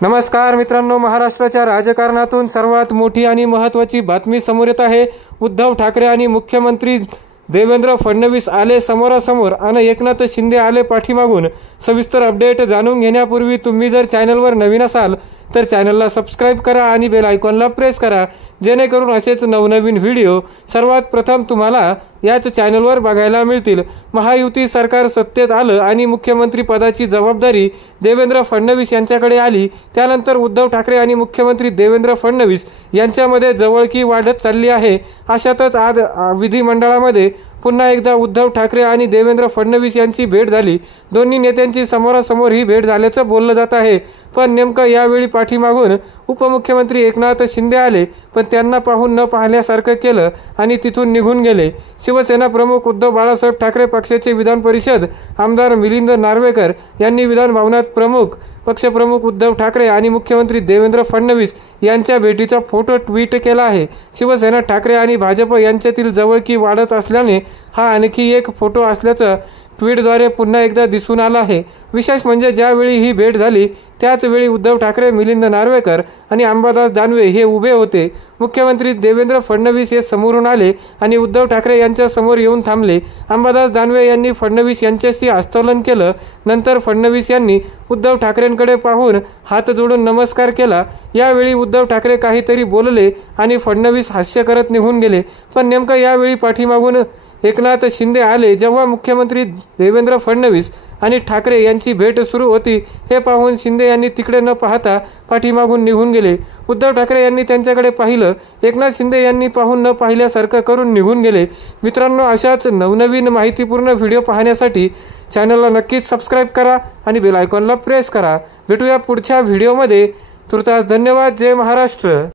नमस्कार मित्रांनो, महाराष्ट्राच्या राजकारणातून सर्वात मोठी आणि महत्त्वाची बातमी समोर येत आहे। उद्धव ठाकरे आणि मुख्यमंत्री देवेंद्र फडणवीस आले समोरासमोर आणि एकनाथ शिंदे आले पाठीमागून। सविस्तर अपडेट जाणून घेण्यापूर्वी तुम्ही जर चॅनलवर नवीन असाल तर चॅनलला सबस्क्राइब करा आणि बेल आयकॉनला प्रेस करा, जेणेकरून असेच नवनवीन व्हिडिओ सर्वात प्रथम तुम्हाला याच चॅनलवर बघायला मिळतील। महायुती सरकार सत्तेत आलं आणि मुख्यमंत्री पदाची जबाबदारी देवेंद्र फडणवीस यांच्याकडे आली। त्यानंतर उद्धव ठाकरे आणि मुख्यमंत्री देवेंद्र फडणवीस यांच्यामध्ये जवळकी वाढत चालली आहे। अशातच आज विधिमंडळामध्ये पुन्हा एकदा उद्धव ठाकरे आणि देवेंद्र फडणवीस यांची भेट झाली। दोन्ही नेत्यांची समोरासमोर ही भेट झाल्याचं बोललं जात आहे। पण नेमकं यावेळी पाठीमागून उपमुख्यमंत्री एकनाथ शिंदे आले, पण त्यांना पाहून न पाहिल्यासारखं केलं आणि तिथून निघून गेले। शिवसेना प्रमुख उद्धव बाळासाहेब ठाकरे, पक्षाचे विधान परिषद आमदार मिलिंद नार्वेकर यांनी विधान भवनात पक्षप्रमुख उद्धव ठाकरे आणि मुख्यमंत्री देवेंद्र फडणवीस यांच्या भेटीचा फोटो ट्विट केला आहे। शिवसेना ठाकरे आणि भाजप यांच्यातील जवळकी वाढत असल्याने हा आणखी एक फोटो असल्याचं ट्विटद्वारे पुन्हा एकदा दिसून आलं आहे। विशेष म्हणजे ज्यावेळी ही भेट झाली त्याच वेळी उद्धव ठाकरे, मिलिंद नार्वेकर आणि अंबादास दानवे हे उभे होते। मुख्यमंत्री देवेंद्र फडणवीस हे समोरून आले आणि उद्धव ठाकरे यांच्या समोर येऊन थांबले। अंबादास दानवे यांनी फडणवीस यांच्याशी हस्तांदोलन केलं। नंतर फडणवीस यांनी उद्धव ठाकरेंकडे पाहून हात जोडून नमस्कार केला। यावेळी उद्धव ठाकरे काहीतरी बोलले आणि फडणवीस हास्य करत निघून गेले। पण नेमकं यावेळी पाठीमागून एकनाथ शिंदे आले। जेव्हा मुख्यमंत्री देवेंद्र फडणवीस आणि ठाकरे यांची भेट सुरू होती हे पाहून शिंदे यांनी तिकडे न पाहता पाठीमागून निघून गेले। उद्धव ठाकरे यांनी त्यांच्याकडे पाहिलं, एकनाथ शिंदे यांनी पाहून न पाहिल्यासारखं करून निघून गेले। मित्रांनो, अशाच नवनवीन माहितीपूर्ण व्हिडिओ पाहण्यासाठी चॅनलला नक्कीच सबस्क्राइब करा आणि बेल आयकॉनला प्रेस करा। भेटूया पुढच्या व्हिडिओमध्ये। तुर्तास धन्यवाद। जय महाराष्ट्र।